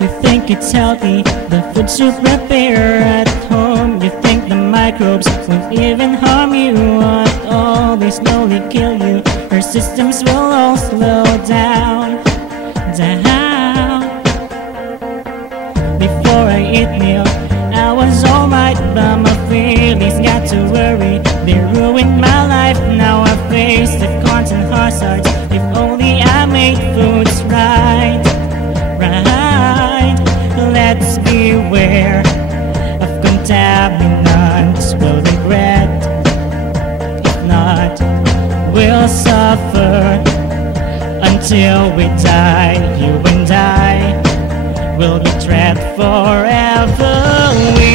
You think it's healthy, the foods you prepare at home. You think the microbes won't even harm you at all. They slowly kill you, your systems will all slow down. Before I eat meal, I was alright, but my feelings got to worry. They ruined my life, now I face the constant hazards. If only I made foods right. Let's beware of contaminants. We'll regret. If not, we'll suffer until we die. You and I will be trapped forever. We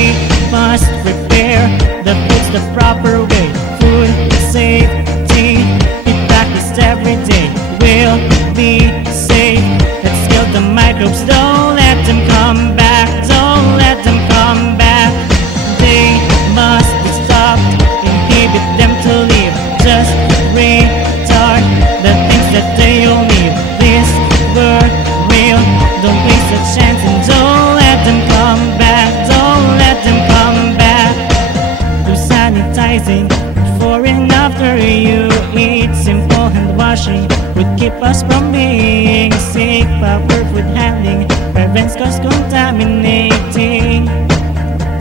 must prepare the foods the proper way. Food safety be practiced every day. We'll be safe. Let's kill the microbes. Don't let them come back. Don't let them come back. They must be stopped. Inhibit them to live. Just retard the things that they all need. This were real. Don't waste a chance and don't let them come back. Don't let them come back. Do sanitizing before and after you eat. Simple hand washing would keep us from being sick. Proper food handling prevents cross-contaminating.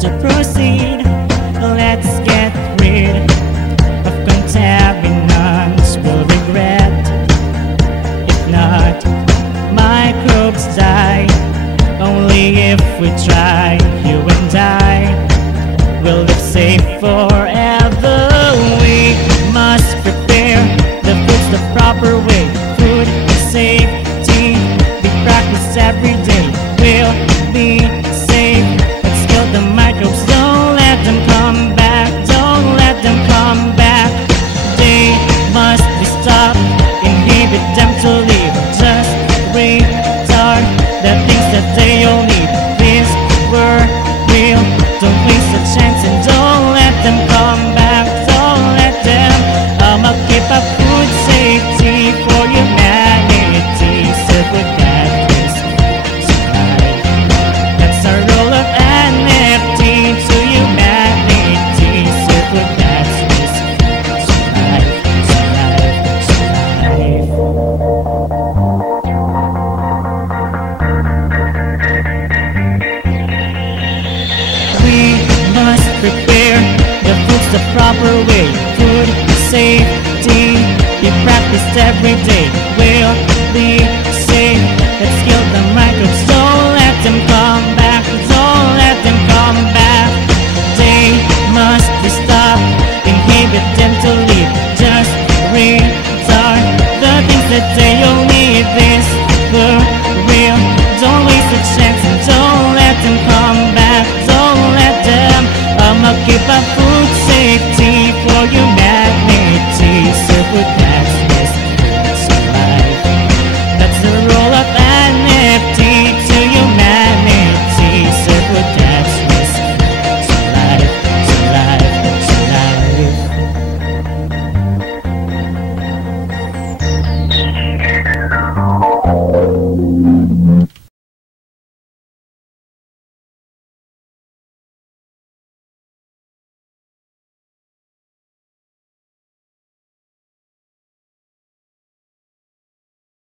To proceed, let's get rid of contaminants. We'll regret. If not, microbes die. Only if we try. You and I will live safe forever. We must prepare the foods the proper way. Food safety be practiced every day. We'll be safe. Let's kill the microbes. Don't let them come back. Don't let them come back. They must be stopped. Inhibit them to live. Just retard the things that they all need. These were real. Don't waste a chance and don't let them come back. Don't let them. I'll keep up food safety for humanity. Sit with that risk. Survive. That's our role of NFT to humanity. Sit with that risk. Survive. Survive. Survive. We must prepare the foods the proper way. Food safety be practiced every day.